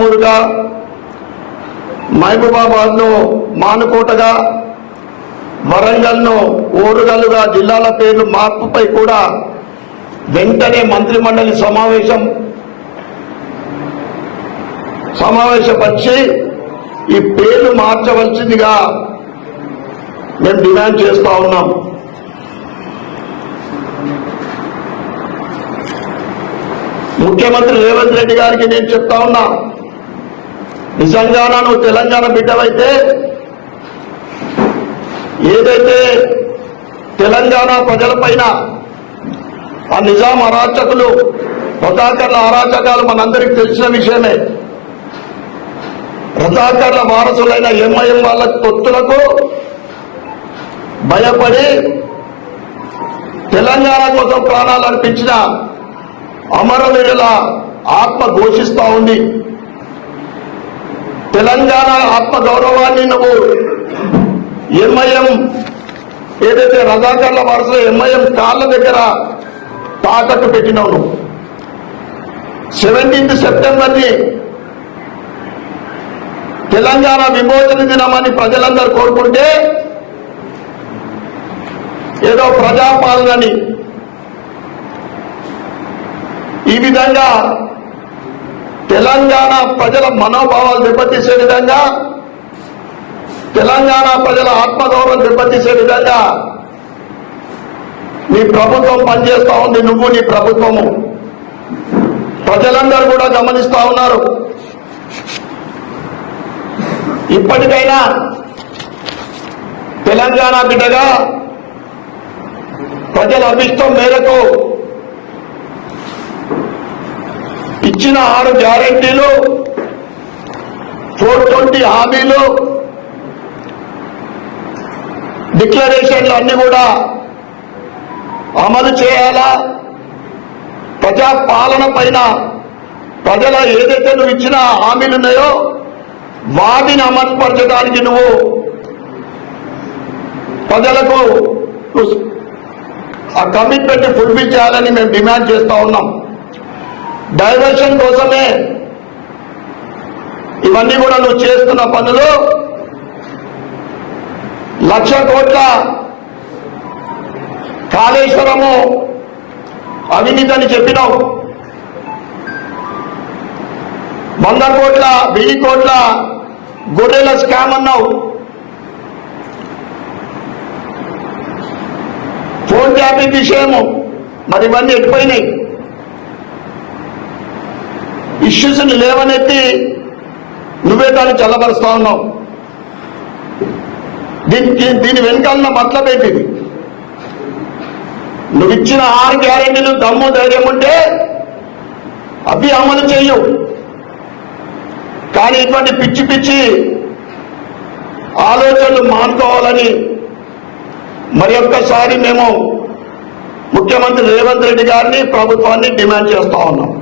మూరుగా మహబూబాబాద్ను మానుకోటగా వరంగల్ను ఓరుగల్లుగా జిల్లాల పేర్లు మార్పుపై కూడా వెంటనే మంత్రిమండలి సమావేశం సమావేశపరిచి ఈ పేర్లు మార్చవలసిందిగా మేము డిమాండ్ చేస్తా ఉన్నాం. ముఖ్యమంత్రి రేవంత్ రెడ్డి గారికి నేను చెప్తా ఉన్నా నిజంగా నువ్వు తెలంగాణ బిడ్డవైతే? ఏదైతే తెలంగాణ ప్రజలపైన ఆ నిజాం అరాచకులు రథాకర్ల అరాచకాలు మనందరికి తెలిసిన విషయమే. రథాకర్ల వారసులైన ఎంఐఎం వాళ్ళ తొత్తులకు భయపడి తెలంగాణ కోసం ప్రాణాలు అర్పించిన అమరవీరుల ఆత్మ ఘోషిస్తూ ఉంది. తెలంగాణ ఆత్మ గౌరవాన్ని నువ్వు ఎంఐఎం ఏదైతే రజాకర్ల వరుసలో ఎంఐఎం కాళ్ళ దగ్గర తాకట్టు పెట్టినావు నువ్వు. సెవెంటీన్త్ సెప్టెంబర్ని తెలంగాణ విమోచన దినమని ప్రజలందరూ కోరుకుంటే ఏదో ప్రజాపాలనని ఈ విధంగా తెలంగాణ ప్రజల మనోభావాలు దెబ్బతీసే విధంగా తెలంగాణ ప్రజల ఆత్మగౌరవం దెబ్బతీసే విధంగా నీ ప్రభుత్వం పనిచేస్తా ఉంది నువ్వు నీ ప్రభుత్వము. ప్రజలందరూ కూడా గమనిస్తా ఉన్నారు. ఇప్పటికైనా తెలంగాణ బిడ్డగా ప్రజల అభిష్టం మేరకు ఇచ్చిన ఆరు గ్యారంటీలు ఫోర్ ట్వంటీ హామీలు డిక్లరేషన్లు అన్ని కూడా అమలు చేయాలా? ప్రజా పాలన పైన ప్రజల ఏదైతే నువ్వు ఇచ్చిన హామీలు ఉన్నాయో వాటిని అమలుపరచడానికి నువ్వు ప్రజలకు ఆ కమిట్మెంట్ ఫుల్ఫిల్ చేయాలని మేము డిమాండ్ చేస్తా ఉన్నాం. డైవర్షన్ కోసమే. ఇవన్నీ కూడా నువ్వు చేస్తున్న పనులు. లక్ష కోట్ల కాళేశ్వరము అవినీతి అని చెప్పినావు. వంద కోట్ల వెయ్యి కోట్ల గొర్రెల స్కామ్ అన్నావు. ఫోన్ ట్యాపింగ్ విషయము. మరి ఇవన్నీ ఎటుపోయినాయి? ఇష్యూస్ లేవనెత్తి నువ్వే దాన్ని చల్లబరుస్తా ఉన్నావు. దీనికి దీని వెనకాలన్న మతలబ్ ఏంటిది? నువ్వు ఇచ్చిన ఆరు గ్యారెంటీలు దమ్ము ధైర్యం ఉంటే అవి అమలు చేయవు. కానీ ఇటువంటి పిచ్చి పిచ్చి ఆలోచనలు మానుకోవాలని మరి ఒక్కసారి మేము ముఖ్యమంత్రి రేవంత్ రెడ్డి గారిని ప్రభుత్వాన్ని డిమాండ్ చేస్తా ఉన్నాం.